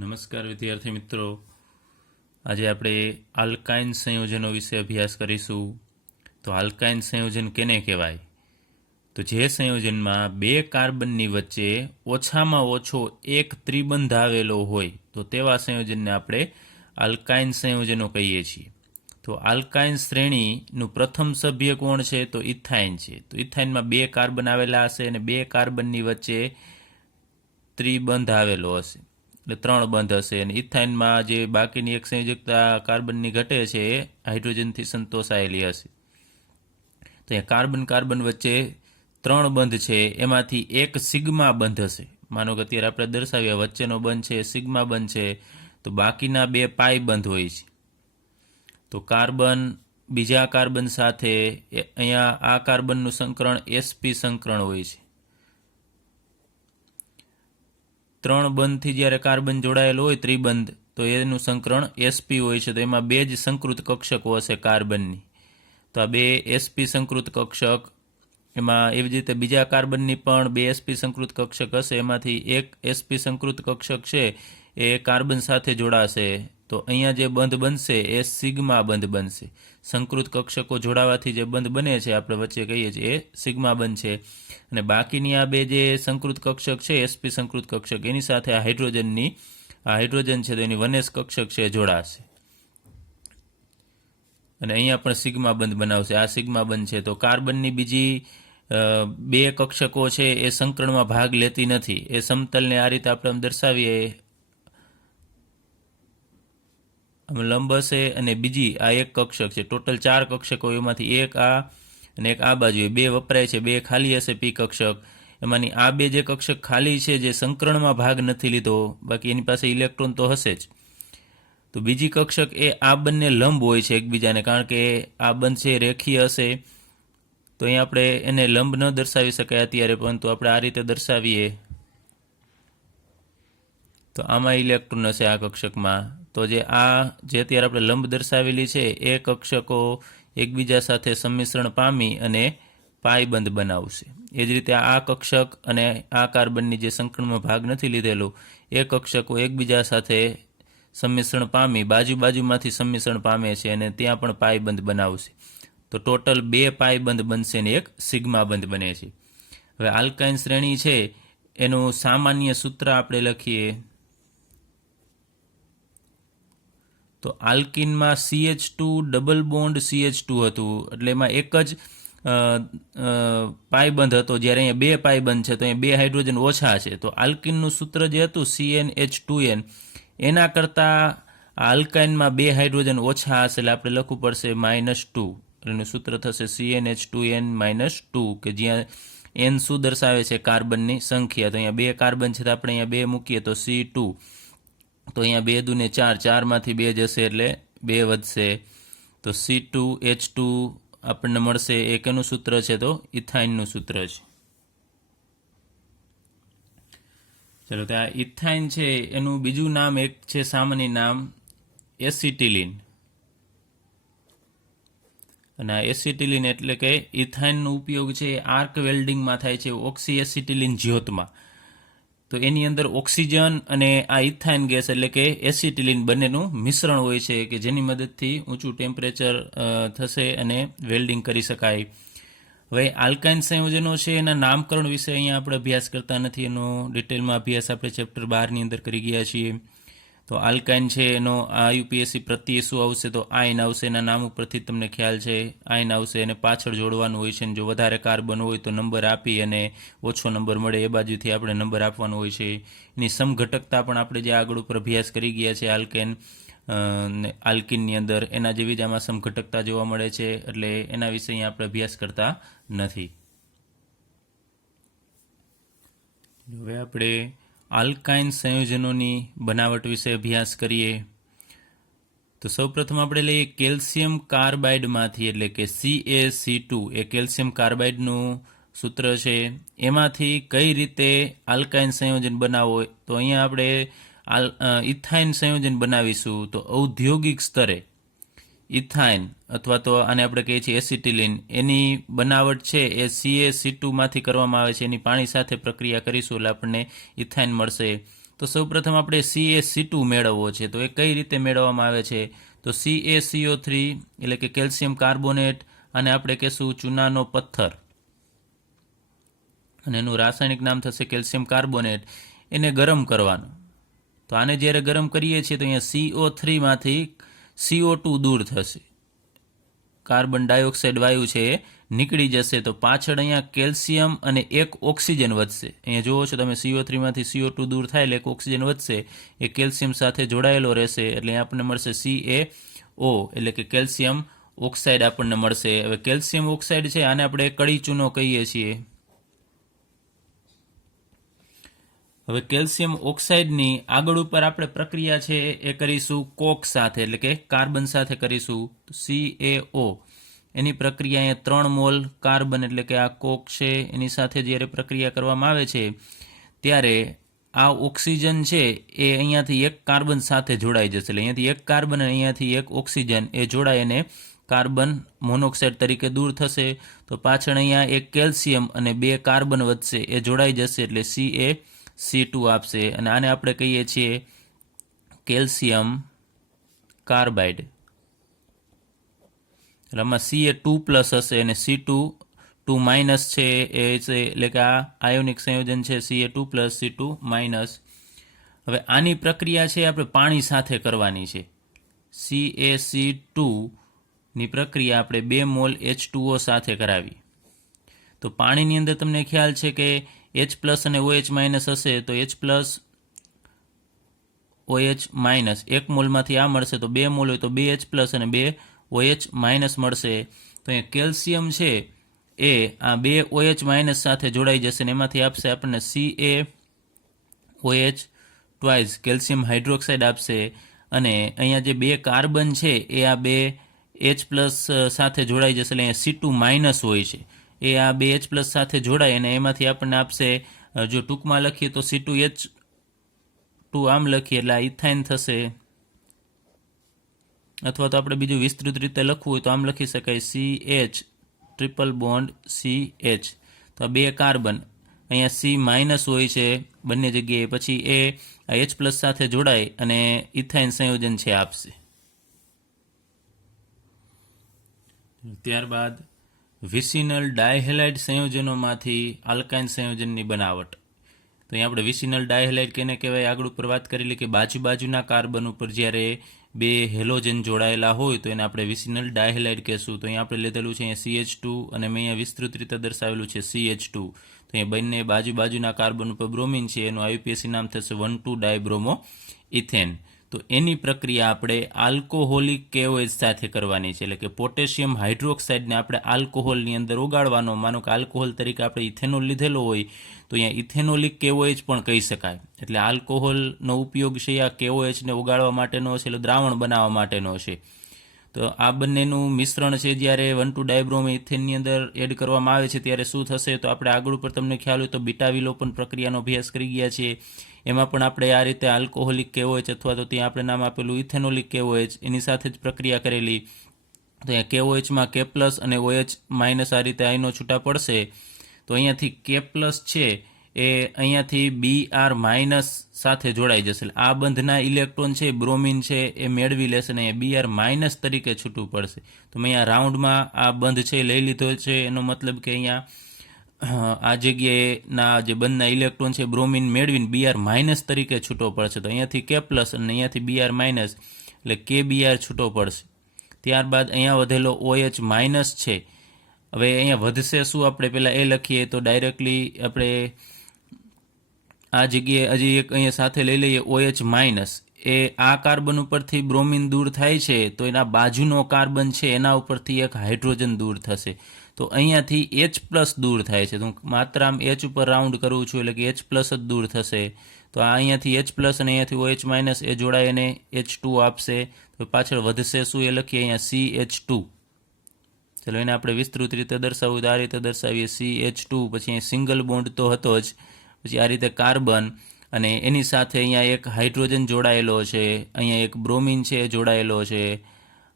નમસ્કાર વિદ્યાર્થી મિત્રો, આજે આપણે આલ્કાઇન સંયોજનો વિશે અભ્યાસ કરીશું. તો આલ્કાઇન સંયોજન કેને કહેવાય? તો જે સંયોજનમાં બે કાર્બનની વચ્ચે ઓછામાં ઓછો એક ત્રિબંધ આવેલો હોય તો તેવા સંયોજનને આપણે આલ્કાઇન સંયોજનો કહીએ છીએ. તો આલ્કાઇન શ્રેણીનું પ્રથમ સભ્ય કોણ છે? તો ઇથાઇન છે. તો ઇથાઇનમાં બે કાર્બન આવેલા હશે અને બે કાર્બનની વચ્ચે ત્રિબંધ આવેલો હશે, એટલે ત્રણ બંધ હશે. અને ઇથાઇનમાં જે બાકીની એક સંયોજકતા કાર્બનની ઘટે છે એ હાઇડ્રોજનથી સંતોષાયેલી હશે. તો અહીંયા કાર્બન કાર્બન વચ્ચે ત્રણ બંધ છે, એમાંથી એક સિગ્મા બંધ હશે. માનો કે અત્યારે આપણે દર્શાવ્યા વચ્ચેનો બંધ છે સિગ્મા બંધ છે, તો બાકીના બે પાઈ બંધ હોય છે. તો કાર્બન બીજા કાર્બન સાથે અહીંયા આ કાર્બનનું સંકરણ sp સંકરણ હોય છે. ત્રણ બંધથી જ્યારે કાર્બન જોડાયેલો હોય ત્રિબંધ, તો એનું સંકરણ sp હોય છે. તો એમાં બે જ સંકૃત કક્ષકો હશે કાર્બનની. તો આ બે sp સંકૃત કક્ષક, એમાં એવી જ રીતે બીજા કાર્બનની પણ બે sp સંકૃત કક્ષક હશે. એમાંથી એક sp સંકૃત કક્ષક છે એ કાર્બન સાથે જોડાશે, તો અહીંયા જે બંધ બનશે એ સિગ્મા બંધ બનશે. સંકૃત કક્ષકો જોડાવાથી જે બંધ બને છે આપણે વચ્ચે કહીએ છીએ એ સિગ્મા બંધ છે. અને બાકીની આ બે જે સંકૃત કક્ષક છે sp સંકૃત કક્ષક, એની સાથે આ હાઇડ્રોજન છે તો એની વનેસ કક્ષક છે જોડાશે અને અહીંયા પણ સિગ્મા બંધ બનાવશે. આ સિગ્મા બંધ છે. તો કાર્બનની બીજી બે કક્ષકો છે એ સંકરણમાં ભાગ લેતી નથી. એ સમતલને આ રીતે આપણે દર્શાવીએ, લંબ હશે અને બીજી આ એક કક્ષક છે. ટોટલ ચાર કક્ષકો, એમાંથી એક આ અને એક આ બાજુએ બે વપરાય છે, બે ખાલી હશે પી કક્ષક. એમાંની આ બે જે કક્ષક ખાલી છે જે સંકરણમાં ભાગ નથી લીધો, બાકી એની પાસે ઇલેક્ટ્રોન તો હશે જ. તો બીજી કક્ષક એ આ બંને લંબ હોય છે એકબીજાને, કારણ કે આ બંધ છે રેખીય હશે. તો અહીં આપણે એને લંબ ન દર્શાવી શકાય અત્યારે, પરંતુ આપણે આ રીતે દર્શાવીએ તો આમાં ઇલેક્ટ્રોન હશે આ કક્ષકમાં. તો જે અત્યારે આપણે લંબ દર્શાવેલી છે એ કક્ષકો એકબીજા સાથે સંમિશ્રણ પામી અને પાઈ બંધ બનાવશે. એ જ રીતે આ કક્ષક અને આ કાર્બનની જે સંકરણમાં ભાગ નથી લીધેલો એ કક્ષકો એકબીજા સાથે સંમિશ્રણ પામી બાજુમાંથી સંમિશ્રણ પામે છે અને ત્યાં પણ પાઈ બંધ બનાવશે. તો ટોટલ બે પાઈ બંધ બનશે અને એક સિગ્મા બંધ બને છે. હવે આલ્કાઇન શ્રેણી છે એનું સામાન્ય સૂત્ર આપણે લખીએ. તો આલ્કિનમાં CH2 ડબલ બોન્ડ CH2 હતું, એટલે એમાં એક જ પાયબંધ હતો, જ્યારે અહીંયા બે પાયબંધ છે તો અહીંયા બે હાઇડ્રોજન ઓછા છે. તો આલ્કિનનું સૂત્ર જે હતું CnH2n, એના કરતાં આલ્કાઇનમાં બે હાઇડ્રોજન ઓછા હશે, એટલે આપણે લખવું પડશે -2. એનું સૂત્ર થશે CnH2n -2, કે જ્યાં n શું દર્શાવે છે? કાર્બનની સંખ્યા. તો અહીંયા બે કાર્બન છે તો આપણે અહીંયા બે મૂકીએ તો C2. તો અહીંયા 2 દુને 4, 4માંથી 2 જશે એટલે 2 વધશે. તો C2H2 આપણને મળશે. એક એનું સૂત્ર છે તો ઇથાઇનનું સૂત્ર છે. ચલો, તો આ ઇથાઇન છે એનું બીજું નામ એક છે સામાન્ય નામ એસિટિલિન. અને આ એસિટિલિન એટલે કે ઇથાઇનનો ઉપયોગ છે આર્ક વેલ્ડિંગમાં થાય છે, ઓક્સી એસિટિલિન જ્યોતમાં. તો એની અંદર ઓક્સિજન અને આ ઇથાઇન ગેસ એટલે કે એસિટિલિન બંનેનું મિશ્રણ હોય છે, કે જેની મદદથી ઊંચું ટેમ્પરેચર થશે અને વેલ્ડિંગ કરી શકાય. હવે આલ્કાઇન સંયોજનો છે એના નામકરણ વિશે અહીંયા આપણે અભ્યાસ કરતા નથી. એનો ડિટેલમાં અભ્યાસ આપણે ચેપ્ટર 12ની અંદર કરી ગયા છીએ. તો આલ્કાઇન છે એનો આ UPSC પ્રત્યે શું આવશે? તો આયન આવશે. એના નામ ઉપરથી તમને ખ્યાલ છે આયન આવશે, અને પાછળ જોડવાનું હોય છે. અને જો વધારે કાર્બન હોય તો નંબર આપી અને ઓછો નંબર મળે એ બાજુથી આપણે નંબર આપવાનો હોય છે. એની સમઘટકતા પણ આપણે જે આગળ ઉપર અભ્યાસ કરી ગયા છે આલ્કિનની અંદર, એના જેવી જ આમાં સમઘટકતા જોવા મળે છે, એટલે એના વિશે અહીંયા આપણે અભ્યાસ કરતા નથી. હવે આપણે આલ્કાઇન સંયોજનોની બનાવટ વિશે અભ્યાસ કરીએ. તો સૌપ્રથમ આપણે લઈએ કેલ્શિયમ કાર્બાઇડમાંથી, એટલે કે CaC2 એ કેલ્શિયમ કાર્બાઇડનું સૂત્ર છે. એમાંથી કઈ રીતે આલ્કાઇન સંયોજન બનાવવો? તો અહીંયા આપણે ઇથાઇન સંયોજન બનાવીશું. તો ઔદ્યોગિક સ્તરે ઇથાઇન અથવા તો આને આપણે કહીએ છીએ એસિટિલિન, એની બનાવટ છે એ CaC2માંથી કરવામાં આવે છે. એની પાણી સાથે પ્રક્રિયા કરીશું એટલે આપણને ઇથાઇન મળશે. તો સૌપ્રથમ આપણે CaC2 મેળવવો છે. તો એ કઈ રીતે મેળવવામાં આવે છે? તો CaCO3 એટલે કે કેલ્શિયમ કાર્બોનેટ, અને આપણે કહેશું ચૂનાનો પથ્થર, અને એનું રાસાયણિક નામ થશે કેલ્શિયમ કાર્બોનેટ. એને ગરમ કરવાનું. તો આને જ્યારે ગરમ કરીએ છીએ તો અહીંયા CO3માંથી CO2 દૂર થશે, કાર્બન ડાયોક્સાઇડ વાયુ છે એ નીકળી જશે. તો પાછળ અહીંયા કેલ્શિયમ અને એક ઓક્સિજન વધશે. અહીંયા જુઓ છો તમે, CO3માંથી CO2 દૂર થાય એટલે એક ઓક્સિજન વધશે, એ કેલ્શિયમ સાથે જોડાયેલો રહેશે, એટલે અહીંયા આપણને મળશે CaO એટલે કે કેલ્શિયમ ઓક્સાઇડ આપણને મળશે. હવે કેલ્શિયમ ઓક્સાઇડ છે આને આપણે કડી ચૂનો કહીએ છીએ. હવે કેલ્શિયમ ઓક્સાઇડની આગળ ઉપર આપણે પ્રક્રિયા છે એ કરીશું કોક સાથે, એટલે કે કાર્બન સાથે કરીશું. તો CaO એની પ્રક્રિયા અહીંયા 3 મોલ કાર્બન એટલે કે આ કોક છે એની સાથે જ્યારે પ્રક્રિયા કરવામાં આવે છે ત્યારે આ ઓક્સિજન છે એ અહીંયાથી એક કાર્બન સાથે જોડાઈ જશે. એટલે અહીંયાથી એક કાર્બન અને અહીંયાથી એક ઓક્સિજન એ જોડાય અને કાર્બન મોનોક્સાઇડ તરીકે દૂર થશે. તો પાછળ અહીંયા એક કેલ્શિયમ અને 2 કાર્બન વધશે, એ જોડાઈ જશે એટલે CaC2 આપશે, અને આને આપણે કહીએ છીએ કેલ્શિયમ કાર્બાઇડ. એટલે આમાં Ca2+ હશે અને C2 છે એ છે, એટલે કે આ આયોનિક સંયોજન છે Ca2+, C2-. હવે આની પ્રક્રિયા છે આપણે પાણી સાથે કરવાની છે. CaC2 ની પ્રક્રિયા આપણે 2 મોલ H2O સાથે કરાવી. તો પાણીની અંદર તમને ખ્યાલ છે કે H+ અને OH- હશે, તો H+, OH-, 1 મોલમાંથી આ મળશે, તો 2 મોલ હોય તો 2H+ અને 2 OH- મળશે. તો અહીંયા કેલ્શિયમ છે એ આ 2 OH- સાથે જોડાઈ જશે અને એમાંથી આપશે આપણને CaOH ટ્વાઇસ કેલ્શિયમ હાઇડ્રોક્સાઇડ આપશે. અને અહીંયા જે 2 કાર્બન છે એ આ 2 H+ સાથે જોડાઈ જશે, એટલે અહીંયા C2- હોય છે, એ આ 2 H+ સાથે જોડાય અને એમાંથી આપણને આપશે, જો ટૂંકમાં લખીએ તો C2H2 આમ લખીએ એટલે આ ઇથાઇન થશે, અથવા તો આપણે બીજું વિસ્તૃત રીતે લખવું હોય તો આમ લખી શકાય CH ટ્રિપલ બોન્ડ CH. તો આ 2 કાર્બન અહીંયા C- હોય છે બંને જગ્યાએ, પછી એ આ H+ સાથે જોડાય અને ઇથાઇન સંયોજન છે આપશે. ત્યારબાદ વિસિનલ ડાયહેલાઇડ સંયોજનોમાંથી આલ્કાઇન સંયોજનની બનાવટ. તો અહીંયા આપણે વિસિનલ ડાયહેલાઇડ કેને કહેવાય આગળ ઉપર વાત કરેલી કે બાજુના કાર્બન ઉપર જ્યારે 2 હેલોજન જોડાયેલા હોય તો એને આપણે વિસિનલ ડાયહેલાઇડ કહેશું. તો અહીંયા આપણે લીધેલું છે અહીંયા CH2 અને મેં અહીંયા વિસ્તૃત રીતે દર્શાવેલું છે CH2. તો અહીંયા બંને બાજુના કાર્બન ઉપર બ્રોમિન છે, એનું IUPAC નામ થશે 1,2-ડાયબ્રોમો ઇથેન. તો એની પ્રક્રિયા આપણે આલ્કોહોલિક KOH સાથે કરવાની છે, એટલે કે પોટેશિયમ હાઇડ્રોક્સાઇડને આપણે આલ્કોહોલની અંદર ઓગાળવાનો. માનો કે આલ્કોહોલ તરીકે આપણે ઇથેનોલ લીધેલો હોય તો અહીંયા ઇથેનોલિક KOH પણ કહી શકાય. એટલે આલ્કોહોલનો ઉપયોગ છે આ KOHને ઓગાળવા માટેનો છે, એટલે દ્રાવણ બનાવવા માટેનો છે. તો આ બંનેનું મિશ્રણ છે જ્યારે 1,2-ડાયબ્રોમો ઇથેનની અંદર એડ કરવામાં આવે છે ત્યારે શું થશે? તો આપણે આગળ ઉપર તમને ખ્યાલ હોય તો બીટા વિલોપન પ્રક્રિયાનો અભ્યાસ કરી ગયા છીએ. એમાં પણ આપણે આ રીતે આલ્કોહોલિક KOH અથવા તો ત્યાં આપણે નામ આપેલું ઇથેનોલિક KOH એની સાથે જ પ્રક્રિયા કરેલી. તો અહીંયા KOHમાં K+ અને OH- આ રીતે આયનો છૂટા પડશે. તો અહીંયાથી K+ છે એ અહીંયાથી Br- સાથે જોડાઈ જશે. આ બંધના ઇલેક્ટ્રોન છે બ્રોમિન છે એ મેળવી લેશે અને અહીંયા Br- તરીકે છૂટું પડશે. તો મેં અહીંયા રાઉન્ડમાં આ બંધ છે લઈ લીધો છે, એનો મતલબ કે અહીંયા આ જગ્યાએના જે બંધના ઇલેક્ટ્રોન છે બ્રોમિન મેળવીને Br- તરીકે છૂટો પડશે. તો અહીંયાથી K+ અને અહીંયાથી Br- એટલે KBr છૂટો પડશે. ત્યારબાદ અહીંયા વધેલો OH- છે. હવે અહીંયા વધશે શું, આપણે પહેલાં એ લખીએ તો ડાયરેક્ટલી આપણે આ જગ્યાએ હજી એક અહીંયા સાથે લઈ લઈએ OH- એ આ કાર્બન ઉપરથી બ્રોમિન દૂર થાય છે તો એના બાજુનો કાર્બન છે એના ઉપરથી એક હાઇડ્રોજન દૂર થશે. તો અહીંયાથી H+ દૂર થાય છે. તો હું માત્ર આમ H ઉપર રાઉન્ડ કરું છું એટલે કે H+ જ દૂર થશે. તો આ અહીંયાથી H+ અને અહીંયાથી OH- એ જોડાય અને H2 આપશે. તો પાછળ વધશે શું એ લખીએ અહીંયા CH2. ચલો એને આપણે વિસ્તૃત રીતે દર્શાવવું તો આ રીતે દર્શાવીએ CH2, પછી અહીં સિંગલ બોન્ડ તો હતો જ, પછી આ રીતે કાર્બન અને એની સાથે અહીંયા એક હાઇડ્રોજન જોડાયેલો છે, અહીંયા એક બ્રોમિન છે જોડાયેલો છે,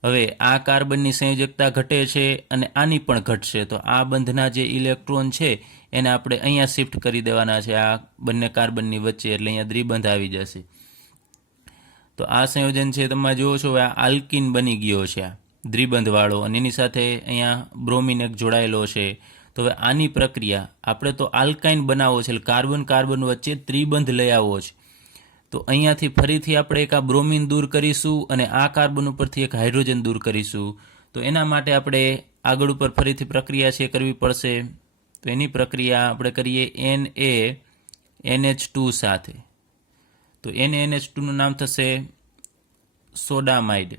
હવે આ કાર્બનની સંયોજકતા ઘટે છે અને આની પણ ઘટશે, તો આ બંધના જે ઇલેક્ટ્રોન છે એને આપણે અહીંયા શિફ્ટ કરી દેવાના છે આ બંને કાર્બનની વચ્ચે, એટલે અહીંયા દ્વિબંધ આવી જશે. તો આ સંયોજન છે તમે જુઓ છો આ આલ્કિન બની ગયો છે આ દ્વિબંધવાળો, અને એની સાથે અહીંયા બ્રોમિન એક જોડાયેલો છે. તો હવે આની પ્રક્રિયા આપણે તો આલ્કાઇન બનાવવો છે, એટલે કાર્બન કાર્બન વચ્ચે ત્રિબંધ લઈ આવવો છે. તો અહીંયાથી ફરીથી આપણે એક આ બ્રોમિન દૂર કરીશું અને આ કાર્બન ઉપરથી એક હાઇડ્રોજન દૂર કરીશું. તો એના માટે આપણે આગળ ઉપર ફરીથી પ્રક્રિયા છે કરવી પડશે. તો એની પ્રક્રિયા આપણે કરીએ NaNH2 સાથે. તો NaNH2 નું નામ થશે સોડામાઇડ.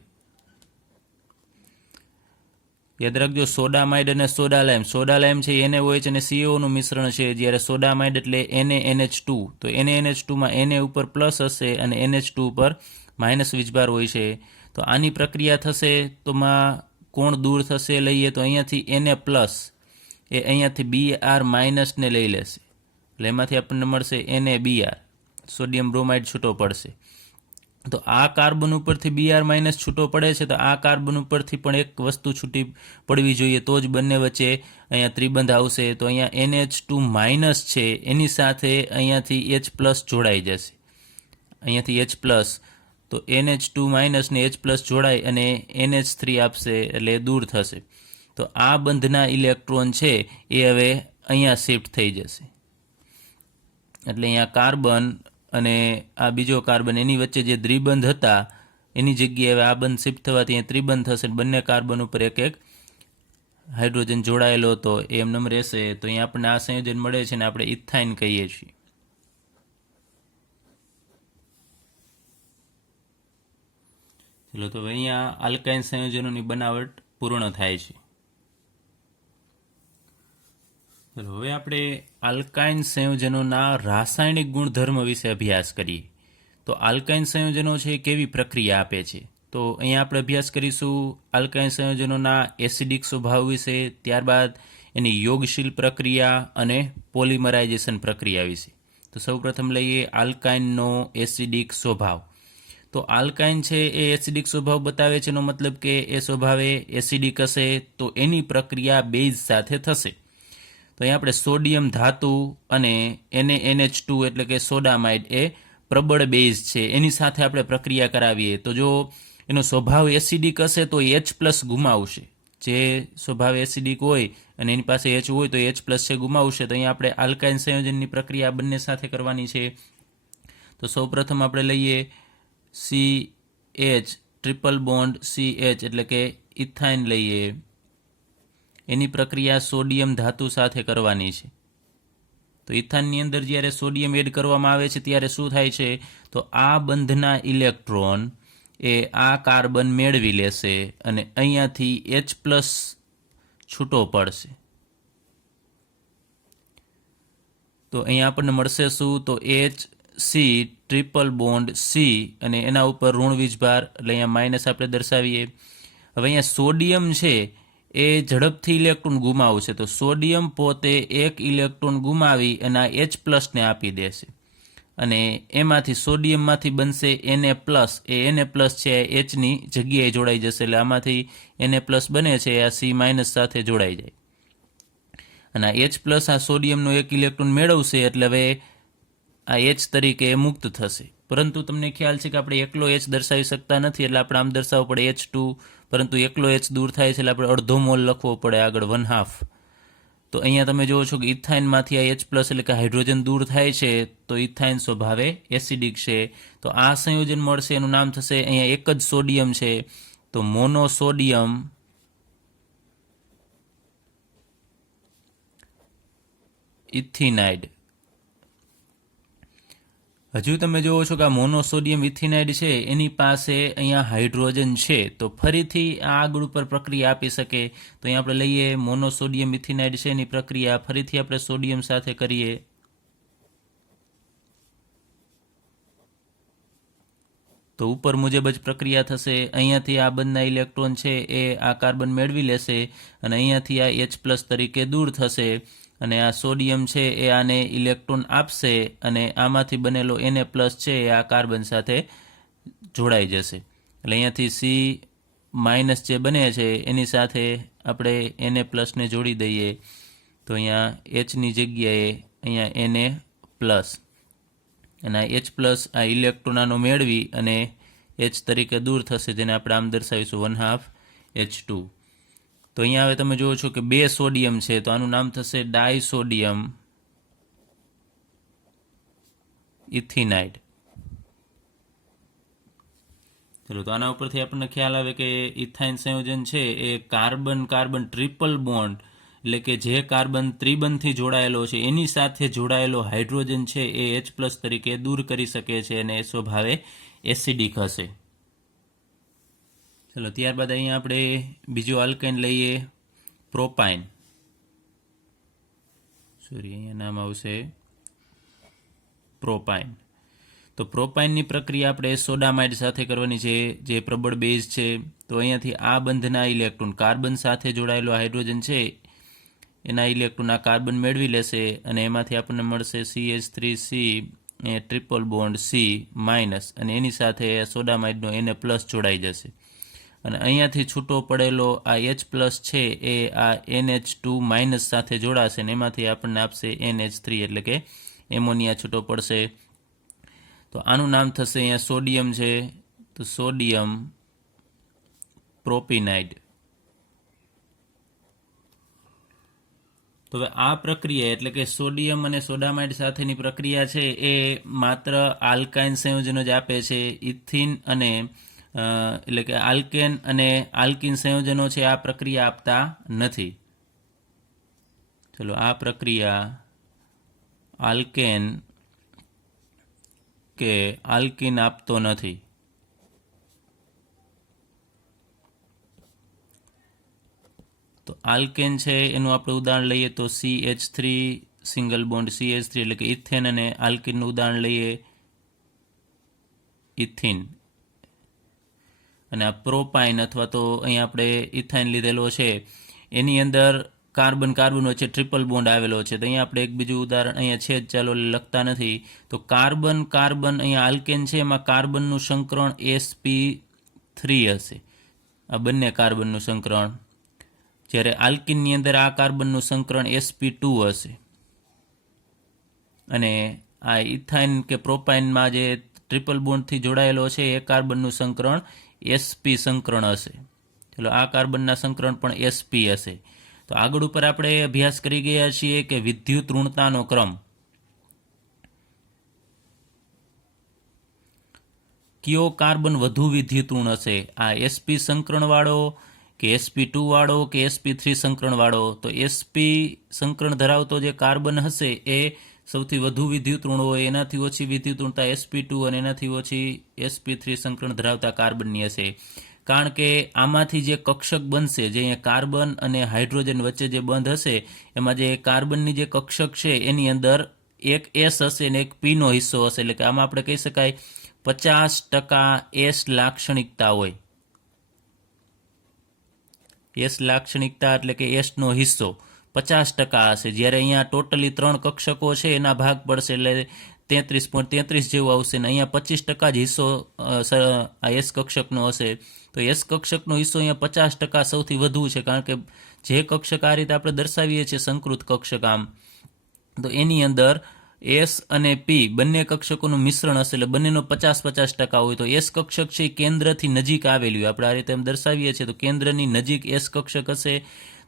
યાદ રાખજો, સોડામાઇડ અને સોડાલાઇમ. સોડાલાઇમ છે NaOH અને CO નું મિશ્રણ છે, જ્યારે સોડામાઇડ એટલે NaNH2. તો NaNH2 માં Na ઉપર પ્લસ હશે અને NH2 ઉપર માઇનસ વીજભાર હોય છે. તો આની પ્રક્રિયા થશે તો માં કોણ દૂર થશે લઈએ તો અહીંયાથી Na પ્લસ એ અહીંયાથી Br માઇનસને લઈ લેશે, એટલે એમાંથી આપણને મળશે NaBr, સોડિયમ બ્રોમાઇડ છૂટો પડશે. તો આ કાર્બન ઉપરથી Br માઇનસ છૂટો પડે છે, તો આ કાર્બન ઉપરથી પણ એક વસ્તુ છૂટી પડવી જોઈએ, તો જ બંને વચ્ચે અહીંયા ત્રિબંધ આવશે. તો અહીંયા NH2 માઇનસ છે એની સાથે અહીંયાથી H પ્લસ જોડાઈ જશે, અહીંયાથી H પ્લસ. તો NH2 માઇનસ ને H પ્લસ જોડાઈ અને NH3 આપશે, એટલે દૂર થશે. તો આ બંધના ઇલેક્ટ્રોન છે એ હવે અહીંયા શિફ્ટ થઈ જશે, એટલે અહીંયા કાર્બન અને આ બીજો કાર્બન એની વચ્ચે જે દ્વિબંધ હતા એની જગ્યાએ હવે આ બંધ શિફ્ટ થવાથી અહીંયા ત્રિબંધ થશે. બંને કાર્બન ઉપર એક એક હાઇડ્રોજન જોડાયેલો હતો એ એમનેમ રહેશે. તો અહીંયા આપણને આ સંયોજન મળે છે ને આપણે ઇથાઇન કહીએ છીએ. ચલો, તો અહીંયા આલ્કાઇન સંયોજનોની બનાવટ પૂર્ણ થાય છે. હવે આપણે આલ્કાઇન સંયોજનોના રાસાયણિક ગુણધર્મ વિશે અભ્યાસ કરીએ. તો આલ્કાઇન સંયોજનો છે કેવી પ્રક્રિયા આપે છે. તો અહીંયા આપણે અભ્યાસ કરીશું આલ્કાઇન સંયોજનોના એસિડિક સ્વભાવ વિશે, ત્યારબાદ એની યોગશીલ પ્રક્રિયા અને પોલિમરાઇઝેશન પ્રક્રિયા વિશે. તો સૌપ્રથમ લઈએ આલ્કાઇનનો એસિડિક સ્વભાવ. તો આલ્કાઇન છે એ એસિડિક સ્વભાવ બતાવે છે, એનો મતલબ કે એ સ્વભાવે એસિડિક હશે તો એની પ્રક્રિયા બેઝ સાથે થશે. તો અહીંયા આપણે સોડિયમ ધાતુ અને NaNH2 એટલે કે સોડામાઇડ એ પ્રબળ બેઝ છે, એની સાથે આપણે પ્રક્રિયા કરાવીએ તો જો એનો સ્વભાવ એસિડિક હશે તો H પ્લસ ગુમાવશે. જે સ્વભાવ એસિડિક હોય અને એની પાસે H હોય તો H પ્લસ છે ગુમાવશે. તો અહીંયા આપણે આલ્કાઇન સંયોજનની પ્રક્રિયા બંને સાથે કરવાની છે. તો સૌપ્રથમ આપણે લઈએ CH ટ્રિપલ બોન્ડ CH એટલે કે ઇથાઇન લઈએ. એની પ્રક્રિયા સોડિયમ ધાતુ સાથે કરવાની છે. તો ઇથાઇનની અંદર જ્યારે સોડિયમ એડ કરવામાં આવે છે ત્યારે શું થાય છે, તો આ બંધના ઇલેક્ટ્રોન એ આ કાર્બન મેળવી લેશે અને અહીંયાથી H પ્લસ છૂટો પડશે. તો અહીંયા આપણને મળશે શું, તો HC ટ્રિપલ બોન્ડ C અને એના ઉપર ઋણ વીજભાર, એટલે અહીંયા માઇનસ આપણે દર્શાવીએ. હવે અહીંયા સોડિયમ છે એ ઝડપથી ઇલેક્ટ્રોન ગુમાવશે, તો સોડિયમ પોતે એક ઇલેક્ટ્રોન ગુમાવી અને આ H પ્લસને આપી દેશે અને એમાંથી સોડિયમમાંથી બનશે Na પ્લસ. એ Na પ્લસ છે Hની જગ્યાએ જોડાઈ જશે, એટલે આમાંથી Na પ્લસ બને છે આ C માઇનસ સાથે જોડાઈ જાય અને આ H પ્લસ આ સોડિયમનો એક ઇલેક્ટ્રોન મેળવશે, એટલે હવે આ H તરીકે મુક્ત થશે. પરંતુ તમને ખ્યાલ છે કે આપણે એકલો H દર્શાવી શકતા નથી, એટલે આપણે આમ દર્શાવવું પડે H2, પરંતુ એકલો H દૂર થાય છે એટલે આપણે અડધો મોલ લખવો પડે આગળ 1/2. તો અહીંયા તમે જુઓ છો કે ઇથાઇનમાંથી આ H પ્લસ એટલે કે હાઇડ્રોજન દૂર થાય છે, તો ઇથાઇન સ્વભાવે એસિડિક છે. તો આ સંયોજન મળશે, એનું નામ થશે, અહીંયા એક જ સોડિયમ છે તો મોનોસોડિયમ ઇથિનાઇડ. હજુ તમે જુઓ છો કે આ મોનોસોડિયમ ઇથિનાઇડ છે એની પાસે અહીંયા હાઇડ્રોજન છે, તો ફરીથી આ આગળ ઉપર પ્રક્રિયા આપી શકે. તો અહીંયા આપણે લઈએ મોનોસોડિયમ ઇથિનાઇડ છે એની પ્રક્રિયા ફરીથી આપણે સોડિયમ સાથે કરીએ. તો ઉપર મુજબ જ પ્રક્રિયા થશે. અહીંયાથી આ બંને ઇલેક્ટ્રોન છે એ આ કાર્બન મેળવી લેશે અને અહીંયાથી આ H પ્લસ તરીકે દૂર થશે અને આ સોડિયમ છે એ આને ઇલેક્ટ્રોન આપશે અને આમાંથી બનેલો Na પ્લસ છે એ આ કાર્બન સાથે જોડાઈ જશે. એટલે અહીંયાથી માઇનસ જે બને છે એની સાથે આપણે Na પ્લસને જોડી દઈએ તો અહીંયા Hની જગ્યાએ અહીંયા Na પ્લસ અને આ H પ્લસ આ ઇલેક્ટ્રોન આનો મેળવી અને H તરીકે દૂર થશે, જેને આપણે આમ દર્શાવીશું 1/2 H2. તો અહીંયા હવે તમે જુઓ છો કે 2 સોડિયમ છે, તો આનું નામ થશે ડાયસોડિયમ ઇથિનાઇડ. ચલો, તો આના ઉપરથી આપણને ખ્યાલ આવે કે ઇથાઇન સંયોજન છે એ કાર્બન કાર્બન ટ્રિપલ બોન્ડ, એટલે કે જે કાર્બન ત્રિબંધથી જોડાયેલો છે એની સાથે જોડાયેલો હાઇડ્રોજન છે એ H+ તરીકે દૂર કરી શકે છે અને એ સ્વભાવે એસિડિક હશે. ચલો, ત્યારબાદ અહીંયા આપણે બીજું આલ્કેન લઈએ, પ્રોપાઇન. અહીંયા નામ આવશે પ્રોપાઇન. તો પ્રોપાઇનની પ્રક્રિયા આપણે સોડામાઇડ સાથે કરવાની છે, જે પ્રબળ બેઝ છે. તો અહીંયાથી આ બંધના ઇલેક્ટ્રોન કાર્બન સાથે જોડાયેલો હાઇડ્રોજન છે એના ઇલેક્ટ્રોન આ કાર્બન મેળવી લેશે અને એમાંથી આપણને મળશે CH3C એ ટ્રિપલ બોન્ડ C માઇનસ, અને એની સાથે સોડામાઇડનો Na+ જોડાઈ જશે. અને અહીંયાથી છૂટો પડેલો આ H+ છે એ આ NH2- સાથે જોડાશે અને એમાંથી આપણને આપશે NH3, એટલે કે એમોનિયા છૂટો પડશે. તો આનું નામ થશે અહીંયા સોડિયમ છે, તો સોડિયમ પ્રોપિનાઇડ. તો હવે આ પ્રક્રિયા એટલે કે સોડિયમ અને સોડામાઇડ સાથેની પ્રક્રિયા છે એ માત્ર આલ્કાઇન સંયોજનો જ આપે છે. ઇથિન અને એટલે કે આલ્કેન અને આલ્કિન સંયોજનો છે આ પ્રક્રિયા આપતા નથી. ચલો, આ પ્રક્રિયા આલ્કેન કે આલ્કિન આપતો નથી. તો આલ્કેન છે એનું આપણે ઉદાહરણ લઈએ તો CH3 સિંગલ બોન્ડ CH3, એટલે કે ઇથેન, અને આલ્કિનનું ઉદાહરણ લઈએ ઇથિન. અને આ પ્રોપાઇન અથવા તો અહીં આપણે ઇથાઇન લીધેલો છે એની અંદર કાર્બન કાર્બન વચ્ચે ટ્રિપલ બોન્ડ આવેલો છે. તો અહીંયા આપણે એક બીજું ઉદાહરણ અહીંયા છે જ, ચાલો લખતા નથી. તો કાર્બન કાર્બન અહીંયા આલ્કેન છે એમાં કાર્બનનું સંકરણ sp3 હશે, આ બંને કાર્બનનું સંકરણ. જ્યારે આલ્કિનની અંદર આ કાર્બનનું સંકરણ sp2 હશે. અને આ ઇથાઇન કે પ્રોપાઇનમાં જે ટ્રિપલ બોન્ડથી જોડાયેલો છે એ કાર્બનનું સંકરણ sp સંકરણ હશે. ચલો, આ કાર્બનના સંકરણ પણ sp હશે. તો આગળ ઉપર આપણે અભ્યાસ કરી ગયા છીએ કે વિદ્યુત ઋણતાનો ક્રમ. કયો કાર્બન વધુ વિદ્યુત ઋણ હશે, આ sp સંકરણવાળો કે sp2 વાળો કે sp3 સંકરણવાળો? તો sp સંકરણ ધરાવતો જે કાર્બન હશે એ સૌથી વધુ વિદ્યુત ઋણ હોય, એનાથી ઓછી વિદ્યુત ઋણતા sp2 અને એનાથી ઓછી sp3 સંકરણ ધરાવતા કાર્બનની હશે. કારણ કે આમાંથી જે કક્ષક બનશે, જે અહીંયા કાર્બન અને હાઇડ્રોજન વચ્ચે જે બંધ હશે, એમાં જે કાર્બનની જે કક્ષક છે એની અંદર એક S હશે અને એક P નો હિસ્સો હશે. એટલે કે આમાં આપણે કહી શકાય 50% S લાક્ષણિકતા હોય. S લાક્ષણિકતા એટલે કે S નો હિસ્સો 50% હશે. જ્યારે અહીંયા ટોટલી 3 કક્ષકો છે એના ભાગ પડશે એટલે 33.33 જેવું આવશે, ને અહીંયા 25% જ હિસ્સો આ S કક્ષકનો હશે. તો S કક્ષકનો હિસ્સો અહીંયા 50% સૌથી વધુ છે, કારણ કે જે કક્ષક આ રીતે આપણે દર્શાવીએ છીએ સંકૃત કક્ષક આમ, તો એની અંદર S અને P બંને કક્ષકોનું મિશ્રણ હશે, એટલે બંનેનો 50-50% હોય. તો S કક્ષક છે એ કેન્દ્રથી નજીક આવેલી હોય, આપણે આ રીતે એમ દર્શાવીએ છીએ. તો કેન્દ્રની નજીક S કક્ષક હશે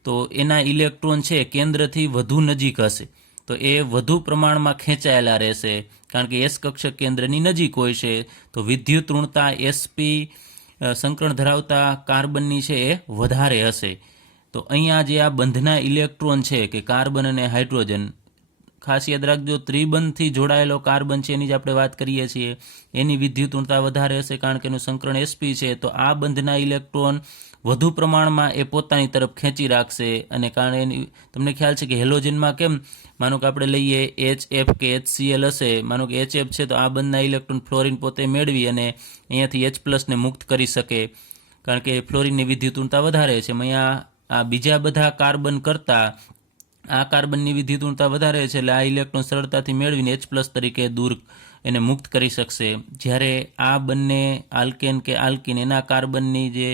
તો એના ઇલેક્ટ્રોન છે કેન્દ્રથી વધુ નજીક હશે, તો એ વધુ પ્રમાણમાં ખેંચાયેલા રહેશે, કારણ કે S કક્ષક કેન્દ્રની નજીક હોય છે. તો વિદ્યુત ઋણતા sp સંકરણ ધરાવતા કાર્બનની છે એ વધારે હશે. તો અહીંયા જે આ બંધના ઇલેક્ટ્રોન છે કે કાર્બન અને હાઇડ્રોજન, ખાસ યાદ રાખજો, ત્રિબંધથી જોડાયેલો કાર્બન છે એની જ આપણે વાત કરીએ છીએ, એની વિદ્યુત ઋણતા વધારે હશે કારણ કે એનું સંકરણ sp છે. તો આ બંધના ઇલેક્ટ્રોન વધુ પ્રમાણમાં એ પોતાની તરફ ખેંચી રાખશે, અને કારણ એની તમને ખ્યાલ છે કે હેલોજનમાં કેમ, માનો કે આપણે લઈએ HF કે HCl હશે, માનો કે HF છે તો આ બંધના ઇલેક્ટ્રોન ફ્લોરિન પોતે મેળવી અને અહીંયાથી H+ ને મુક્ત કરી શકે, કારણ કે ફ્લોરિનની વિદ્યુત ઋણતા વધારે છે. અહીંયા આ બીજા બધા કાર્બન કરતાં આ કાર્બનની વિદ્યુત ઋણતા વધારે છે, એટલે આ ઇલેક્ટ્રોન સરળતાથી મેળવીને H+ તરીકે દૂર એને મુક્ત કરી શકશે. જ્યારે આ બંને આલ્કેન કે આલ્કિન એના કાર્બનની જે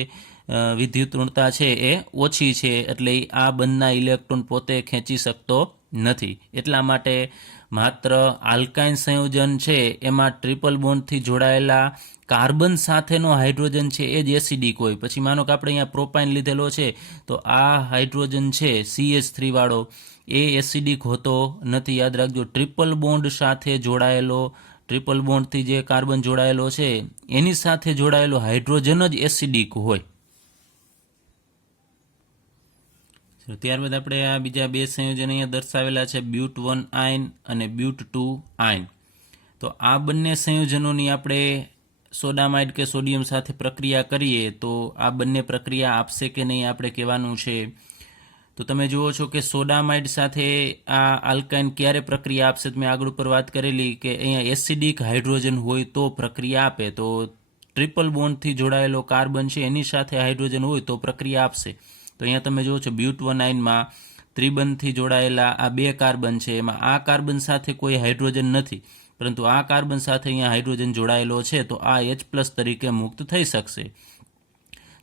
વિદ્યુત ઋણતા છે એ ઓછી છે, એટલે આ બંધના ઇલેક્ટ્રોન પોતે ખેંચી શકતો નથી. એટલા માટે માત્ર આલ્કાઇન સંયોજન છે એમાં ટ્રિપલ બોન્ડથી જોડાયેલા કાર્બન સાથેનો હાઇડ્રોજન છે એ જ એસિડિક હોય. પછી માનો કે આપણે અહીંયા પ્રોપાઇન લીધેલો છે, તો આ હાઇડ્રોજન છે CH3 વાળો એ એસિડિક હોતો નથી. યાદ રાખજો, ટ્રિપલ બોન્ડ સાથે જોડાયેલો, ટ્રિપલ બોન્ડથી જે કાર્બન જોડાયેલો છે એની સાથે જોડાયેલો હાઇડ્રોજન જ એસિડિક હોય. ત્યારબાદ આપણે આ બીજા બે સંયોજન અહીંયા દર્શાવેલા છે, બ્યુટ-1 આયન અને બ્યુટ-2 આયન. તો આ બંને સંયોજનોની આપણે સોડામાઇડ કે સોડિયમ સાથે પ્રક્રિયા કરીએ તો આ બંને પ્રક્રિયા આપશે કે નહીં આપણે કહેવાનું છે. તો તમે જુઓ છો કે સોડામાઇડ સાથે આ આલ્કાઇન ક્યારે પ્રક્રિયા આપશે? મેં આગળ ઉપર વાત કરેલી કે અહીંયા એસિડિક હાઇડ્રોજન હોય તો પ્રક્રિયા આપે. તો ટ્રિપલ બોન્ડથી જોડાયેલો કાર્બન છે એની સાથે હાઇડ્રોજન હોય તો પ્રક્રિયા આપશે. તો અહીંયા તમે જુઓ છો બ્યુટ-1 આયનમાં ત્રિબંધથી જોડાયેલા આ બે કાર્બન છે, એમાં આ કાર્બન સાથે કોઈ હાઇડ્રોજન નથી, પરંતુ આ કાર્બન સાથે અહીંયા હાઇડ્રોજન જોડાયેલો છે, તો આ H+ તરીકે મુક્ત થઈ શકશે.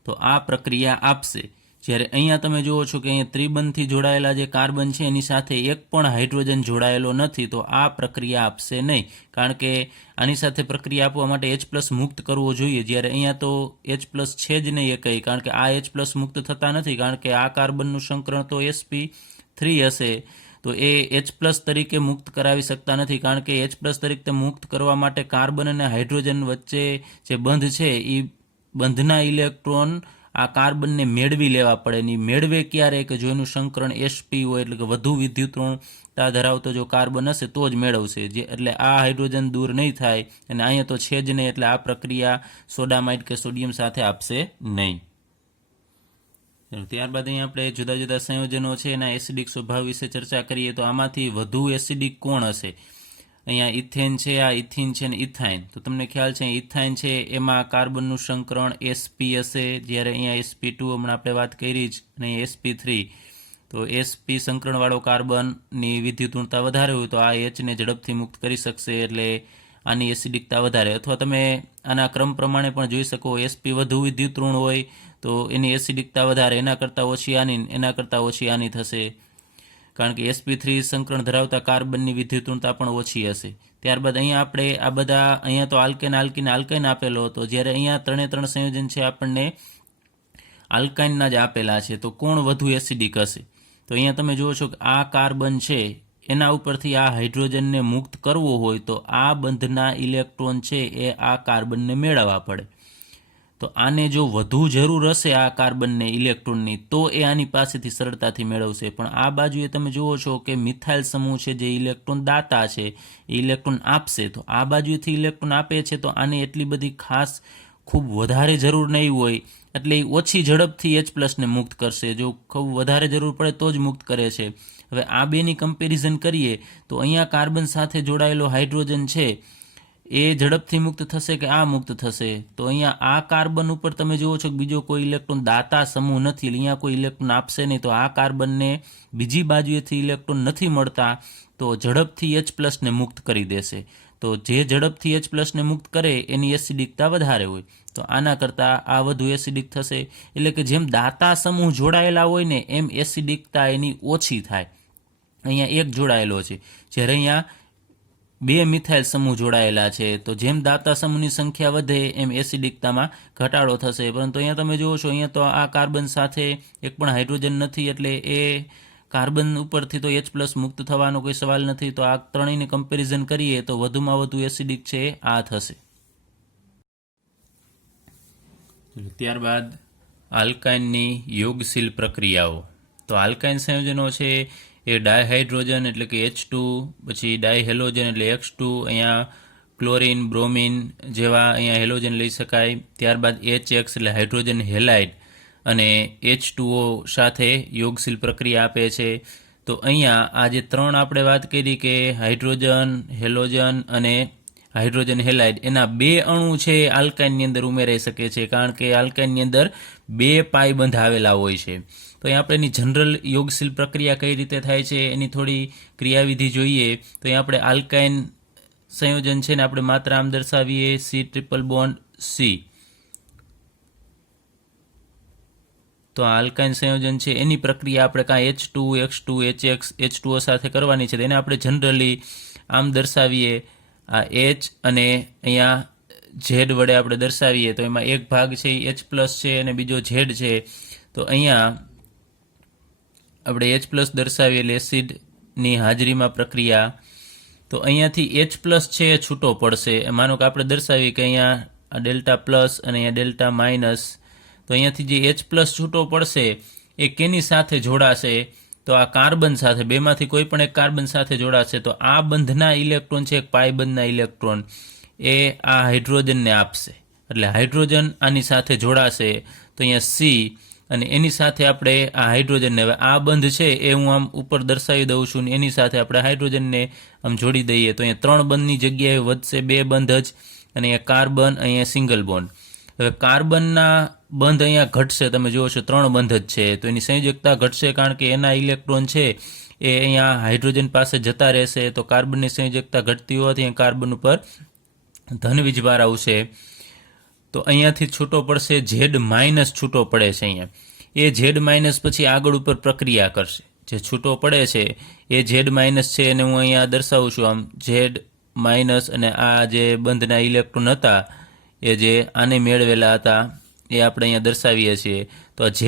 તો આ પ્રક્રિયા આપશે. જ્યારે અહીંયા તમે જુઓ છો કે અહીંયા ત્રિબંધથી જોડાયેલા જે કાર્બન છે એની સાથે એક પણ હાઇડ્રોજન જોડાયેલો નથી, તો આ પ્રક્રિયા આપશે નહીં. કારણ કે આની સાથે પ્રક્રિયા આપવા માટે H+ મુક્ત કરવો જોઈએ, જ્યારે અહીંયા તો H+ છે જ નહીં એકઈ, કારણ કે આ H+ મુક્ત થતા નથી, કારણ કે આ કાર્બનનું સંકરણ તો sp3 હશે, તો એ H+ તરીકે મુક્ત કરાવી શકતા નથી. કારણ કે H+ તરીકે મુક્ત કરવા માટે કાર્બન અને હાઇડ્રોજન વચ્ચે જે બંધ છે એ બંધના ઇલેક્ટ્રોન આ કાર્બનને મેળવી લેવા પડે. ની મેળવે ક્યારે? કે જો એનું સંકરણ sp હોય, એટલે કે વધુ વિદ્યુત ઋણતા ધરાવતો જો કાર્બન હશે તો જ મેળવશે. એટલે આ હાઇડ્રોજન દૂર નહીં થાય, અને અહીંયા તો છે જ નહીં, એટલે આ પ્રક્રિયા સોડામાઇડ કે સોડિયમ સાથે આપશે નહીં. ત્યારબાદ અહીંયા આપણે જુદા જુદા સંયોજનો છે એના એસિડિક સ્વભાવ વિશે ચર્ચા કરીએ. તો આમાંથી વધુ એસિડિક કોણ હશે? અહીંયા ઇથેન છે, આ ઇથિન છે અને ઇથાઇન. તો તમને ખ્યાલ છે ઇથાઇન છે એમાં કાર્બનનું સંકરણ sp હશે, જ્યારે અહીંયા sp2 હમણાં આપણે વાત કરી જ, અને sp3. તો sp સંકરણવાળો કાર્બનની વિદ્યુત ઋણતા વધારે હોય તો આ H ને ઝડપથી મુક્ત કરી શકશે, એટલે આની એસિડિકતા વધારે. અથવા તમે આના ક્રમ પ્રમાણે પણ જોઈ શકો, sp વધુ વિદ્યુત ઋણ હોય તો એની એસિડિકતા વધારે, એના કરતાં ઓછી આની, એના કરતાં ઓછી આની થશે, કારણ કે sp3 સંકરણ ધરાવતા કાર્બનની વિદ્યુત ઋણતા પણ ઓછી હશે. ત્યારબાદ અહીંયા આપણે આ બધા, અહીંયા તો આલ્કેન આલ્કીન આલ્કાઇન આપેલો હતો, જ્યારે અહીંયા ત્રણે સંયોજન છે આપણને આલ્કાઇનના જ આપેલા છે. તો કોણ વધુ એસિડિક હશે? તો અહીંયા તમે જુઓ છો કે આ કાર્બન છે એના ઉપરથી આ હાઇડ્રોજનને મુક્ત કરવો હોય તો આ બંધના ઇલેક્ટ્રોન છે એ આ કાર્બનને મેળવવા પડે. તો આને જો વધુ જરૂર હશે આ કાર્બનને ઇલેક્ટ્રોનની, તો એ આની પાસેથી સરળતાથી મેળવશે. પણ આ બાજુએ તમે જુઓ છો કે મિથાઇલ સમૂહ છે જે ઇલેક્ટ્રોન દાતા છે, એ ઇલેક્ટ્રોન આપશે. તો આ બાજુએથી ઇલેક્ટ્રોન આપે છે તો આને એટલી બધી ખાસ ખૂબ વધારે જરૂર નહીં હોય, એટલે એ ઓછી ઝડપથી H+ ને મુક્ત કરશે. જો ખૂબ વધારે જરૂર પડે તો જ મુક્ત કરે છે. હવે આ બેની કમ્પેરિઝન કરીએ તો અહીંયા કાર્બન સાથે જોડાયેલો હાઇડ્રોજન છે એ ઝડપથી મુક્ત થશે કે આ મુક્ત થશે? તો અહીંયા આ કાર્બન ઉપર તમે જુઓ છો કે બીજો કોઈ ઇલેક્ટ્રોન દાતા સમૂહ નથી, અહીંયા કોઈ ઇલેક્ટ્રોન આપશે નહીં, તો આ કાર્બનને બીજી બાજુએથી ઇલેક્ટ્રોન નથી મળતા, તો ઝડપથી H+ ને મુક્ત કરી દેશે. તો જે ઝડપથી H+ ને મુક્ત કરે એની એસિડિકતા વધારે હોય, તો આના કરતાં આ વધુ એસિડિક થશે. એટલે કે જેમ દાતા સમૂહ જોડાયેલા હોય ને એમ એસિડિકતા એની ઓછી થાય. અહીંયા એક જોડાયેલો છે, જ્યારે અહીંયા બે મિથાઇલ સમૂહ જોડાયેલા છે, તો જેમ દાતા સમૂહની સંખ્યા વધે એમ એસિડિકતામાં ઘટાડો થશે. પરંતુ અહીંયા તમે જુઓ છો, અહીંયા તો આ કાર્બન સાથે એક પણ હાઇડ્રોજન નથી, એટલે એ કાર્બન ઉપરથી તો H+ મુક્ત થવાનો કોઈ સવાલ નથી. તો આ ત્રણેયને કમ્પેરિઝન કરીએ તો વધુમાં વધુ એસિડિક છે આ થશે. ત્યારબાદ આલ્કાઇનની યોગશીલ પ્રક્રિયાઓ. તો આલ્કાઇન સંયોજનો છે એ ડાયહાઇડ્રોજન એટલે કે H2, પછી ડાયહેલોજન એટલે X2, અહીંયા ક્લોરિન, બ્રોમિન જેવા અહીંયા હેલોજન લઈ શકાય. ત્યારબાદ HX એટલે હાઇડ્રોજન હેલાઇડ અને H2O સાથે યોગશીલ પ્રક્રિયા આપે છે. તો અહીંયા આ જે ત્રણ આપણે વાત કરી કે હાઇડ્રોજન, હેલોજન અને હાઇડ્રોજન હેલાઇડ, એના બે અણુ છે આલ્કાઇનની અંદર ઉમેરાઈ શકે છે, કારણ કે આલ્કાઇનની અંદર બે પાઈ બંધ આવેલા હોય છે. તો અહીં આપણે એની જનરલ યોગશીલ પ્રક્રિયા કઈ રીતે થાય છે એની થોડી ક્રિયાવિધિ જોઈએ. તો અહીં આપણે આલ્કાઇન સંયોજન છે ને આપણે માત્ર આમ દર્શાવીએ C ટ્રિપલ બોન્ડ C. તો આ આલ્કાઇન સંયોજન છે એની પ્રક્રિયા આપણે કાં H2 X2 HX H2O સાથે કરવાની છે. તેને આપણે જનરલી આમ દર્શાવીએ, આ H અને અહીંયા Z વડે આપણે દર્શાવીએ તો એમાં એક ભાગ છે એ H+ છે અને બીજો Z છે. તો અહીંયા આપણે H+ દર્શાવીએ એટલે એસિડની હાજરીમાં પ્રક્રિયા. તો અહીંયાથી H+ છે એ છૂટો પડશે. માનો કે આપણે દર્શાવીએ કે અહીંયા આ ડેલ્ટા પ્લસ અને અહીંયા ડેલ્ટા માઇનસ. તો અહીંયાથી જે H+ છૂટો પડશે એ કેની સાથે જોડાશે? તો આ કાર્બન સાથે, બેમાંથી કોઈ પણ એક કાર્બન સાથે જોડાશે. તો આ બંધના ઇલેક્ટ્રોન છે, એક પાઈ બંધના ઇલેક્ટ્રોન એ આ હાઇડ્રોજનને આપશે. એટલે હાઇડ્રોજન આની સાથે જોડાશે. તો અહીંયા C અને એની સાથે આપણે આ હાઇડ્રોજનને, હવે આ બંધ છે એ હું આમ ઉપર દર્શાવી દઉં છું, એની સાથે આપણે હાઇડ્રોજનને આમ જોડી દઈએ. તો અહીંયા 3 બંધની જગ્યાએ વધશે 2 બંધ જ, અને અહીંયા કાર્બન, અહીંયા સિંગલ બોન્ડ. હવે કાર્બનના બંધ અહીંયા ઘટશે, તમે જુઓ છો 3 બંધ જ છે. તો એની સંયોજકતા ઘટશે કારણ કે એના ઇલેક્ટ્રોન છે એ અહીંયા હાઇડ્રોજન પાસે જતા રહેશે. તો કાર્બનની સંયોજકતા ઘટતી હોવાથી કાર્બન ઉપર ધન વીજભાર આવશે. તો અહીંયાથી છૂટો પડશે Z- છૂટો પડે છે અહીંયા. એ Z- પછી આગળ ઉપર પ્રક્રિયા કરશે. જે છૂટો પડે છે એ Z- છે અને હું અહીંયા દર્શાવું છું આમ Z- અને આ જે બંધના ઇલેક્ટ્રોન હતા એ જે આને મેળવેલા હતા એ આપણે અહીંયા દર્શાવીએ છીએ. તો આ Z-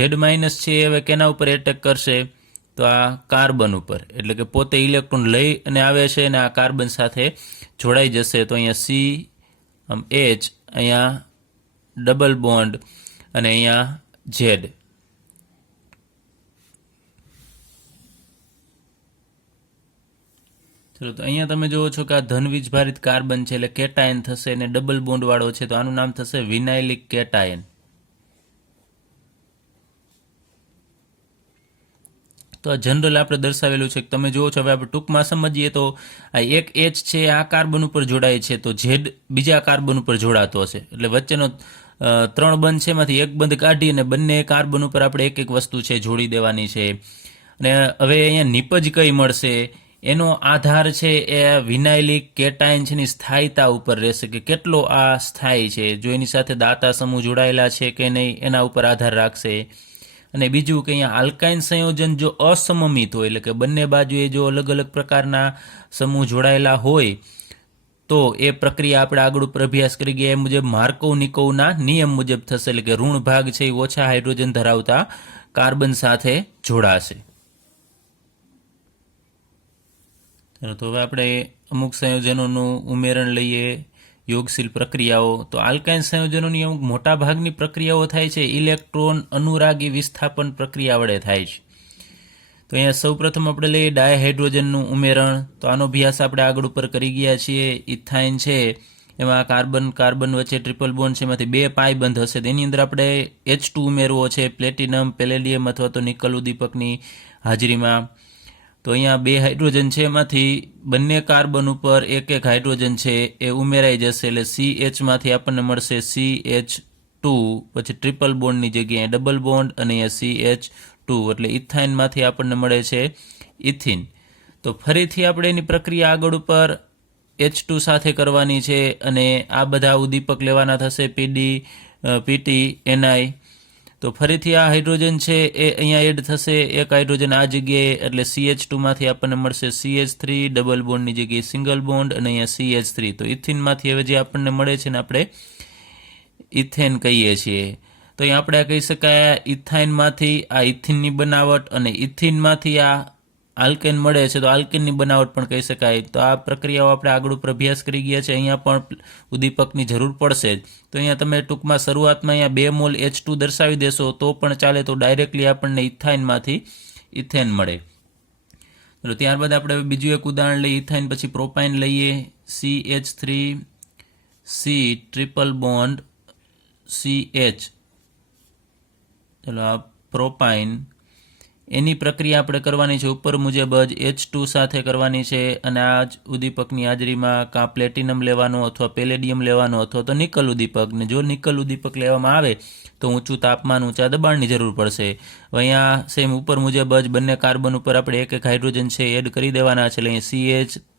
છે એ હવે કેના ઉપર એટેક કરશે? તો આ કાર્બન ઉપર. એટલે કે પોતે ઇલેક્ટ્રોન લઈ અને આવે છે અને આ કાર્બન સાથે જોડાઈ જશે. તો અહીંયા C આમ H, અહીંયા ડબલ બોન્ડ અને અહીંયા Z. ચલો, તો અહીંયા તમે જુઓ છો કે આ ધન વીજભારિત કાર્બન છે એટલે કેટાયન થશે અને ડબલ બોન્ડ વાળો છે તો આનું નામ થશે વિનાઇલિક કેટાયન. તો આ જનરલ આપણે દર્શાવેલું છે. તમે જુઓ છો, હવે આપણે ટૂંકમાં સમજીએ તો આ એક H છે આ કાર્બન ઉપર જોડાય છે, તો Z બીજા કાર્બન ઉપર જોડાતો હશે. એટલે વચ્ચેનો 3 બંધ છે એમાંથી એક બંધ કાઢી અને બંને કાર્બન ઉપર આપણે એક એક વસ્તુ છે જોડી દેવાની છે. અને હવે અહીંયા નિપજ કઈ મળશે? એનો આધાર છે એ વિનાઇલિક કેટાયન છે એની સ્થાયીતા ઉપર રહેશે કે કેટલો આ સ્થાયી છે. જો એની સાથે દાતા સમૂહ જોડાયેલા છે કે નહીં એના ઉપર આધાર રાખશે. અને બીજું કે અહીંયા આલ્કાઇન સંયોજન જો અસમમિત હોય, એટલે કે બંને બાજુએ જો અલગ અલગ પ્રકારના સમૂહ જોડાયેલા હોય તો એ પ્રક્રિયા આપણે આગળ ઉપર અભ્યાસ કરી ગયા એ મુજબ માર્કોવ-નિકોવના નિયમ મુજબ થશે. એટલે કે ઋણ ભાગ છે એ ઓછા હાઇડ્રોજન ધરાવતા કાર્બન સાથે જોડાશે. તો હવે આપણે અમુક સંયોજનોનું ઉમેરણ લઈએ, યોગશીલ પ્રક્રિયાઓ. તો આલ્કાઇન સંયોજનોની અમુક મોટા ભાગની પ્રક્રિયાઓ થાય છે ઇલેક્ટ્રોન અનુરાગી વિસ્થાપન પ્રક્રિયા વડે થાય છે. તો અહીંયા સૌપ્રથમ આપણે લઈએ ડાયહાઇડ્રોજનનું ઉમેરણ. તો આનો અભ્યાસ આપણે આગળ ઉપર કરી ગયા છીએ. ઇથાઇન છે એમાં કાર્બન વચ્ચે ટ્રિપલ બોન્ડ છે, એમાંથી 2 પાઈ બંધ હશે. તેની અંદર આપણે H2 ઉમેરવો છે, પ્લેટિનમ, પેલેડિયમ અથવા તો નિકલ ઉદ્દીપકની હાજરીમાં. તો અહીંયા 2 હાઇડ્રોજન છે એમાંથી બંને કાર્બન ઉપર એક એક હાઇડ્રોજન છે એ ઉમેરાઈ જશે. એટલે CH આપણને મળશે CH2, પછી ટ્રિપલ બોન્ડની જગ્યાએ ડબલ બોન્ડ અને અહીંયા CH2, એટલે ઇથાઇનમાંથી આપણને મળે છે ઇથિન. તો ફરીથી આપણે એની પ્રક્રિયા આગળ ઉપર H2 સાથે કરવાની છે અને આ બધા ઉદ્દીપક લેવાના થશે PT, Ni. તો ફરીથી આ હાઇડ્રોજન છે એ અહીંયા એડ થશે, એક હાઇડ્રોજન આ જગ્યાએ, એટલે CH2 આપણને મળશે CH3, ડબલ બોન્ડની જગ્યાએ સિંગલ બોન્ડ અને અહીંયા CH3. તો ઇથિનમાંથી હવે જે આપણને મળે છે ને આપણે ઇથેન કહીએ છીએ. તો અહીંયા આપણે કહી શકાય ઇથાઇનમાંથી આ ઇથિનની બનાવટ અને ઇથિનમાંથી આ આલ્કેન મળે છે તો આલ્કેનની બનાવટ પણ કહી શકાય. તો આ પ્રક્રિયાઓ આપણે આગળ ઉપર અભ્યાસ કરી ગયા છે. અહીંયા પણ ઉદ્દીપકની જરૂર પડશે. તો અહીંયા તમે ટૂંકમાં શરૂઆતમાં અહીંયા 2 મોલ H2 દર્શાવી દેશો તો પણ ચાલે, તો ડાયરેક્ટલી આપણને ઇથાઇનમાંથી ઇથેન મળે. તો ત્યારબાદ આપણે બીજું એક ઉદાહરણ લઈએ. ઇથાઇન પછી પ્રોપાઇન લઈએ. CH3C triple bond CH. ચલો, આ પ્રોપાઇન એની પ્રક્રિયા આપણે કરવાની છે ઉપર મુજબ જ H2 સાથે કરવાની છે અને આ જ ઉદ્દીપકની હાજરીમાં કાં પ્લેટિનમ લેવાનો અથવા પેલેડિયમ લેવાનો અથવા તો નિકલ ઉદ્દીપક. ને જો નિકલ ઉદ્દીપક લેવામાં આવે તો ઊંચું તાપમાન, ઊંચા દબાણની જરૂર પડશે. અહીંયા સેમ ઉપર મુજબ જ બંને કાર્બન ઉપર આપણે એક એક હાઇડ્રોજન છે એડ કરી દેવાના છે. એટલે અહીંયા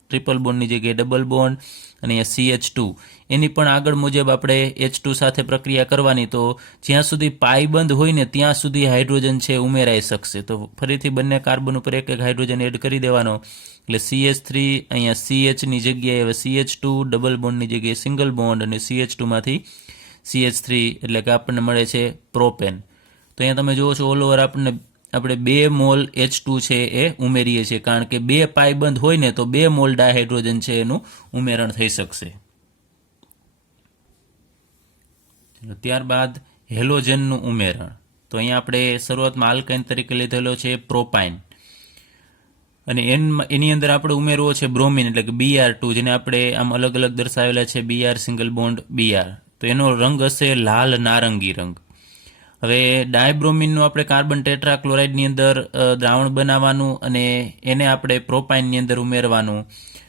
ટ્રિપલ બોન્ડની જગ્યાએ ડબલ બોન્ડ, અને અહીંયા CH2 એની પણ આગળ મુજબ આપણે H2 સાથે પ્રક્રિયા કરવાની. તો જ્યાં સુધી પાયબંધ હોય ને ત્યાં સુધી હાઇડ્રોજન છે ઉમેરાઈ શકશે. તો ફરીથી બંને કાર્બન ઉપર એક એક હાઇડ્રોજન એડ કરી દેવાનો, એટલે CH3 અહીંયા CHની જગ્યાએ હવે CH2, ડબલ બોન્ડની જગ્યાએ સિંગલ બોન્ડ, અને CH2માંથી CH3, એટલે કે આપણને મળે છે પ્રોપેન. તો અહીંયા તમે જુઓ છો ઓલ ઓવર આપણે 2 મોલ H2 છે એ ઉમેરીએ છીએ, કારણ કે 2 પાયબંધ હોય ને તો 2 મોલ ડાયહાઇડ્રોજન છે એનું ઉમેરણ થઈ શકશે. ત્યારબાદ હેલોજનનું ઉમેરણ. તો અહીંયા આપણે શરૂઆતમાં આલ્કાઇન તરીકે લીધેલો છે પ્રોપાઇન, અને એની અંદર આપણે ઉમેરવો છે બ્રોમિન, એટલે કે Br2, જેને આપણે આમ અલગ અલગ દર્શાવેલા છે, Br સિંગલ બોન્ડ Br. તો એનો રંગ હશે લાલ નારંગી રંગ. હવે ડાયબ્રોમિનનું આપણે કાર્બન ટેટ્રાક્લોરાઇડની અંદર દ્રાવણ બનાવવાનું, અને એને આપણે પ્રોપાઇનની અંદર ઉમેરવાનું.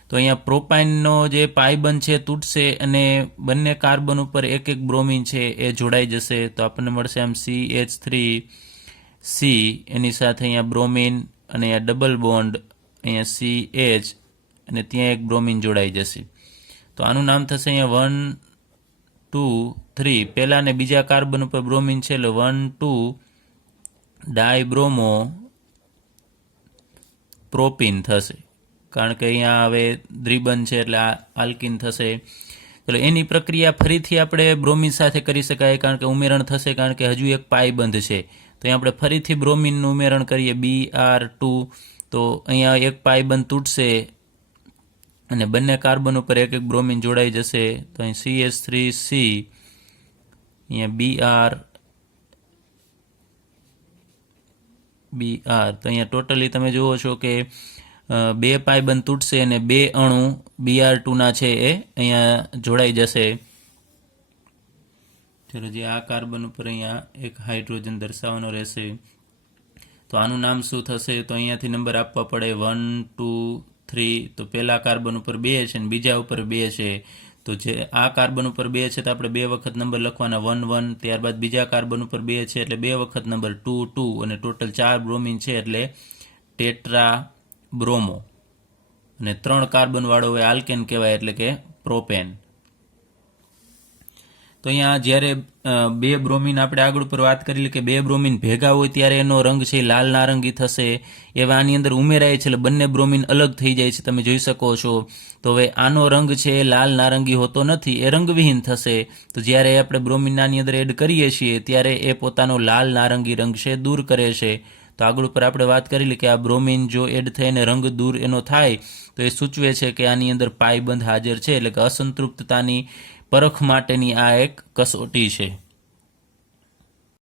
તો અહીંયા પ્રોપાઇનનો જે પાયબંધ છે તૂટશે, અને બંને કાર્બન ઉપર એક એક બ્રોમિન છે એ જોડાઈ જશે. તો આપણને મળશે આમ CH3C, એની સાથે અહીંયા બ્રોમિન, અને અહીંયા ડબલ બોન્ડ, અહીંયા CH, અને ત્યાં એક બ્રોમિન જોડાઈ જશે. તો આનું નામ થશે અહીંયા 1, 2, 3. પહેલા અને બીજા કાર્બન ઉપર બ્રોમિન છે, એટલે 1, 2 ડાયબ્રોમો પ્રોપિન થશે, કારણ કે અહીંયા હવે દ્વિબંધ છે એટલે આલ્કિન થશે. એટલે એની પ્રક્રિયા ફરીથી આપણે બ્રોમિન સાથે કરી શકાય, કારણ કે ઉમેરણ થશે, કારણ કે હજુ એક પાયબંધ છે. તો અહીંયા આપણે ફરીથી બ્રોમિનનું ઉમેરણ કરીએ, Br2. તો અહીંયા એક પાયબંધ તૂટશે, અને બંને કાર્બન ઉપર એક એક બ્રોમિન જોડાઈ જશે. તો અહીં CH3C, અહીંયા Br. તો અહીંયા ટોટલી તમે જુઓ છો કે 2 પાયબંધ તૂટશે, અને 2 અણુ Br2ના છે એ અહીંયા જોડાઈ જશે. ચલો, જે આ કાર્બન ઉપર અહીંયા એક હાઇડ્રોજન દર્શાવવાનો રહેશે. તો આનું નામ શું થશે? તો અહીંયાથી નંબર આપવા પડે 1, 2, 3. તો પહેલા કાર્બન ઉપર 2 છે, અને બીજા ઉપર 2 છે. તો જે આ કાર્બન ઉપર 2 છે તો આપણે 2 વખત નંબર લખવાના, 1, 1. ત્યારબાદ બીજા કાર્બન ઉપર 2 છે એટલે 2 વખત નંબર 2, 2, અને ટોટલ 4 બ્રોમિન છે એટલે ટેટ્રા બ્રોમો. અને 3 કાર્બન વાળો હવે આલ્કેન કહેવાય, એટલે કે પ્રોપેન. તો અહીંયા જ્યારે 2 બ્રોમિન આપણે આગળ ઉપર વાત કરેલી કે 2 બ્રોમિન ભેગા હોય ત્યારે એનો રંગ છે લાલ નારંગી થશે. એવા આની અંદર ઉમેરાય છે એટલે બંને બ્રોમિન અલગ થઈ જાય છે, તમે જોઈ શકો છો. તો હવે આનો રંગ છે લાલ નારંગી હોતો નથી, એ રંગવિહીન થશે. તો જ્યારે આપણે બ્રોમિન આની અંદર એડ કરીએ છીએ ત્યારે એ પોતાનો લાલ નારંગી રંગ છે દૂર કરે છે. તો આગળ ઉપર આપણે વાત કરેલી કે આ બ્રોમિન જો એડ થઈને રંગ દૂર એનો થાય તો એ સૂચવે છે કે આની અંદર પાયબંધ હાજર છે, એટલે કે અસંતૃપ્તતાની પરખ માટેની આ એક કસોટી છે.